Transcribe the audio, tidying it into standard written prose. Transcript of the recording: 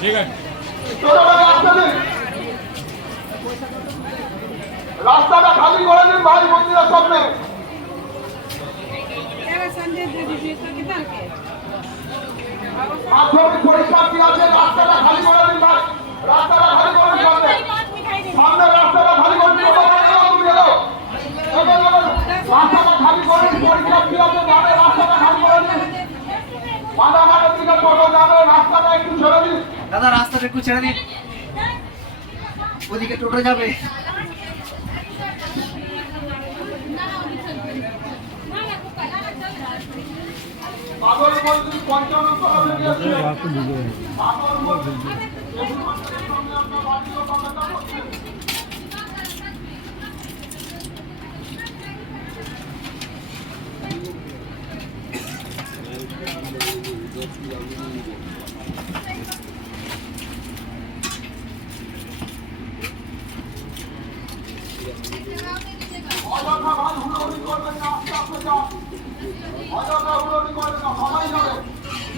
ঠিক আছে রাস্তাটা খালি করে দিন ভাই মন্দিরের সামনে মাধ্যমিক পরীক্ষার্থী আছে রাস্তাটা খালি করে দিন ভাই রাস্তাটা খালি করে দিন সামনে রাস্তাটা খালি করে দিন রাস্তাটা খালি করে দিন পরীক্ষার্থী আছে যাবে রাস্তাটা খালি করে দিন মাদামানের দিকে টোটো যাবে রাস্তাটা একটু ছেড়ে দিন দাদা রাস্তাটা একটু ছেড়ে দিন ওদিকে টোটো যাবে পাগল মন্দির 55 তলা বেরিয়েছে পাগল মন্দির অযথা ভাই হুড়োহুড়ি করবেন না আস্তে আস্তে যাও অযথা হুড়োহুড়ি করবেন না সবাই যাবে